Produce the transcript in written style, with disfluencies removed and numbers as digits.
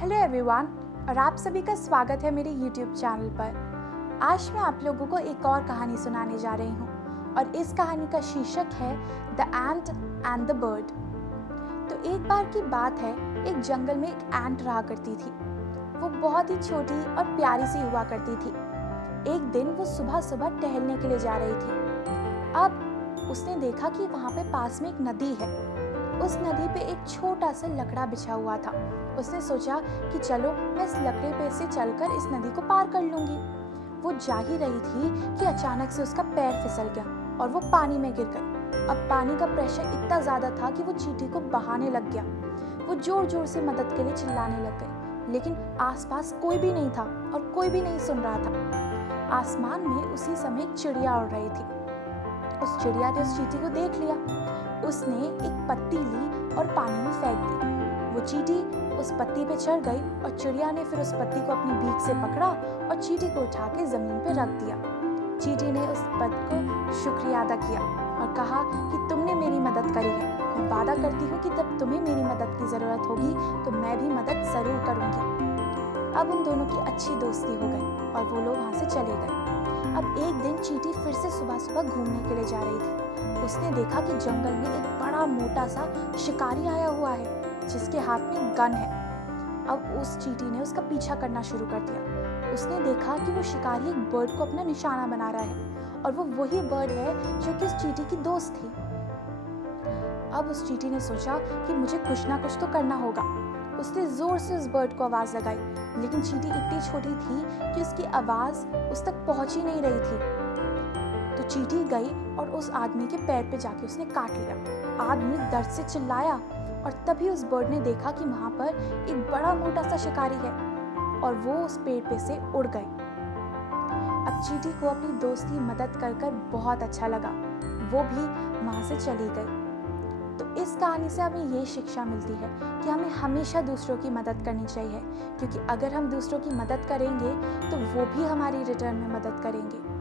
Hello everyone, और आप सभी का स्वागत है मेरे YouTube चैनल पर। आज मैं आप लोगों को एक और कहानी सुनाने जा रही हूँ और इस कहानी का शीर्षक है the ant and the bird. तो एक बार की बात है, एक जंगल में एक एंट रहा करती थी। वो बहुत ही छोटी और प्यारी सी हुआ करती थी। एक दिन वो सुबह सुबह टहलने के लिए जा रही थी। अब उसने देखा कि वहाँ पे पास में एक नदी है। उस नदी पे एक छोटा सा लकड़ा बिछा हुआ था। उसने सोचा कि चलो मैं इस लकड़े पे से चलकर इस नदी को पार कर लूंगी। वो जा ही रही थी कि अचानक से उसका पैर फिसल गया और वो पानी में गिर गई। अब पानी का प्रेशर इतना ज्यादा था कि वो चींटी को बहाने लग गया। वो जोर जोर से मदद के लिए चिल्लाने लग गई, लेकिन आसपास कोई भी नहीं था और कोई भी नहीं सुन रहा था। आसमान में उसी समय एक चिड़िया उड़ रही थी। उस चिड़िया ने उस चींटी को देख लिया। उसने एक पत्ती ली और पानी में फेंक दी। वो चींटी उस पत्ती पे चढ़ गई और चिड़िया ने फिर उस पत्ती को अपनी बीक से पकड़ा और चींटी को उठा के जमीन पे रख दिया। चींटी ने उस पत्ती को शुक्रिया अदा किया और कहा कि तुमने मेरी मदद करी है। मैं वादा करती हूँ कि जब तुम्हें मेरी मदद की जरूरत होगी तो मैं भी मदद जरूर करूँगी। अब उन दोनों की अच्छी दोस्ती हो गई और वो लोग वहाँ से चले गए। अब एक दिन चींटी फिर से सुबह सुबह घूमने के लिए जा रही थी। उसने देखा कि जंगल में एक बड़ा मोटा सा शिकारी आया हुआ है जिसके हाथ में गन है। अब उस चींटी ने उसका पीछा करना शुरू कर दिया। उसने देखा कि वो शिकारी एक बर्ड को अपना निशाना बना रहा है और वो वही बर्ड है जो कि उस चींटी की दोस्त थी। अब उस चींटी ने सोचा कि मुझे कुछ ना कुछ तो करना होगा। उसने जोर से उस बर्ड को आवाज लगाई, लेकिन चींटी इतनी छोटी थी कि उसकी आवाज उस तक पहुंच ही नहीं रही थी। तो चींटी गई और उस आदमी के पैर पे जाके उसने काट लिया। आदमी दर्द से चिल्लाया और तभी उस बर्ड ने देखा कि वहां पर एक बड़ा मोटा सा शिकारी है और वो उस पेड़ पे से उड़ गई। अब चींटी को अपनी दोस्त की मदद कर कर बहुत अच्छा लगा। वो भी वहां से चली गई। तो इस कहानी से हमें ये शिक्षा मिलती है कि हमें हमेशा दूसरों की मदद करनी चाहिए, क्योंकि अगर हम दूसरों की मदद करेंगे तो वो भी हमारी रिटर्न में मदद करेंगे।